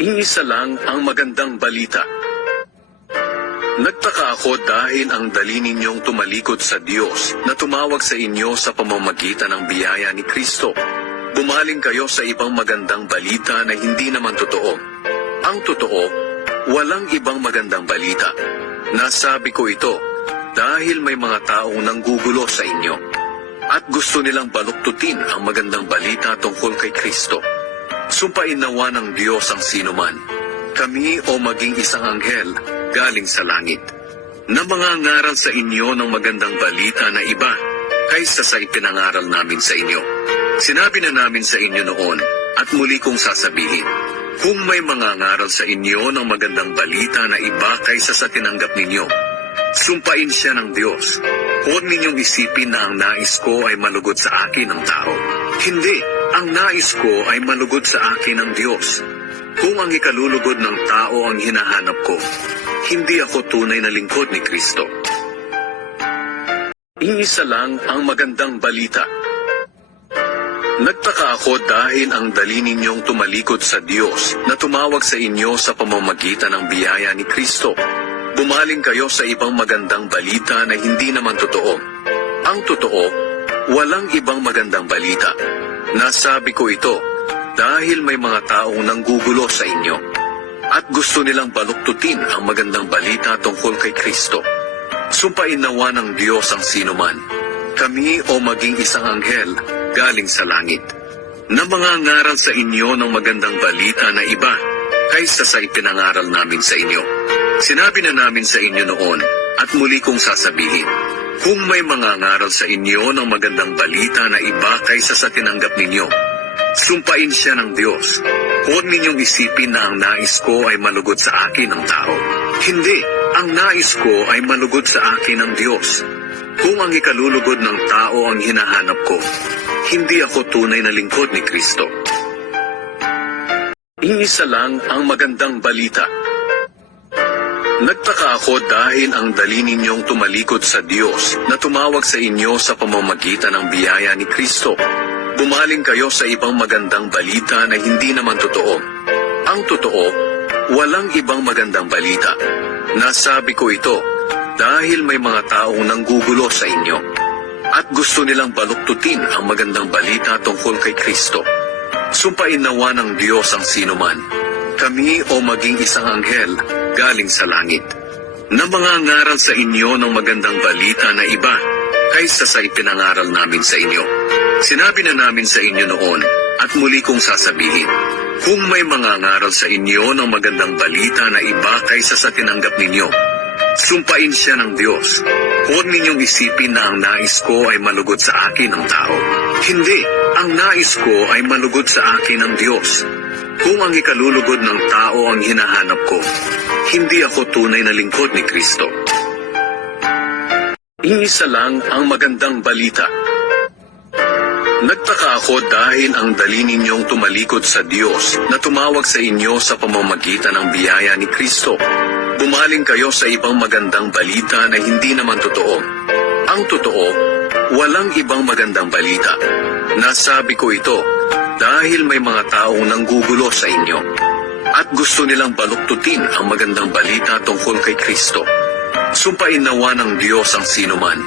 Iisa lang ang magandang balita. Nagtaka ako dahil ang dali ninyong tumalikod sa Diyos na tumawag sa inyo sa pamamagitan ng biyaya ni Kristo. Bumaling kayo sa ibang magandang balita na hindi naman totoo. Ang totoo, walang ibang magandang balita. Nasabi ko ito dahil may mga taong nanggugulo sa inyo at gusto nilang baluktutin ang magandang balita tungkol kay Kristo. Sumpain nawa ng Diyos ang sinuman, kami o maging isang anghel galing sa langit, na mangangaral sa inyo ng magandang balita na iba kaysa sa ipinangaral namin sa inyo. Sinabi na namin sa inyo noon at muli kong sasabihin, kung may mangangaral sa inyo ng magandang balita na iba kaysa sa tinanggap ninyo, sumpain siya ng Diyos. Huwag ninyong isipin na ang nais ko ay malugod sa akin ng tao. Hindi, ang nais ko ay malugod sa akin ng Diyos. Kung ang ikalulugod ng tao ang hinahanap ko, hindi ako tunay na lingkod ni Kristo. Iisa lang ang magandang balita. Nagtaka ako dahil ang dali ninyong tumalikod sa Diyos na tumawag sa inyo sa pamamagitan ng biyaya ni Kristo. Bumaling kayo sa ibang magandang balita na hindi naman totoo. Ang totoo, walang ibang magandang balita. Nasabi ko ito dahil may mga taong nanggugulo sa inyo at gusto nilang baluktutin ang magandang balita tungkol kay Kristo. Sumpain nawa ng Diyos ang sinuman, kami o maging isang anghel galing sa langit, na mangangaral sa inyo ng magandang balita na iba kaysa sa ipinangaral namin sa inyo. Sinabi na namin sa inyo noon at muli kong sasabihin, kung may mangangaral sa inyo ng magandang balita na iba kaysa sa tinanggap ninyo, sumpain siya ng Diyos. Huwag ninyong isipin na ang nais ko ay malugod sa akin ng tao. Hindi, ang nais ko ay malugod sa akin ng Diyos. Kung ang ikalulugod ng tao ang hinahanap ko, hindi ako tunay na lingkod ni Kristo. Iisa lang ang magandang balita. Nagtaka ako dahil ang dali ninyong tumalikod sa Diyos na tumawag sa inyo sa pamamagitan ng biyaya ni Kristo. Bumaling kayo sa ibang magandang balita na hindi naman totoo. Ang totoo, walang ibang magandang balita. Nasabi ko ito dahil may mga taong nanggugulo sa inyo at gusto nilang baluktutin ang magandang balita tungkol kay Kristo. Sumpain nawa ng Diyos ang sinuman, kami o maging isang anghel galing sa langit, na mangangaral sa inyo ng magandang balita na iba kaysa sa ipinangaral namin sa inyo. Sinabi na namin sa inyo noon at muli kong sasabihin, kung may mangangaral sa inyo ng magandang balita na iba kaysa sa tinanggap ninyo, sumpain siya ng Diyos. Huwag ninyong isipin na ang nais ko ay malugod sa akin ng tao. Hindi, ang nais ko ay malugod sa akin ng Diyos. Kung ang ikalulugod ng tao ang hinahanap ko, hindi ako tunay na lingkod ni Kristo. Iisa lang ang magandang balita. Nagtaka ako dahil ang dali ninyong tumalikod sa Diyos na tumawag sa inyo sa pamamagitan ng biyaya ni Kristo. Bumaling kayo sa ibang magandang balita na hindi naman totoo. Ang totoo, walang ibang magandang balita. Nasabi ko ito dahil may mga taong nanggugulo sa inyo at gusto nilang baluktutin ang magandang balita tungkol kay Kristo. Sumpain nawa ng Diyos ang sinuman,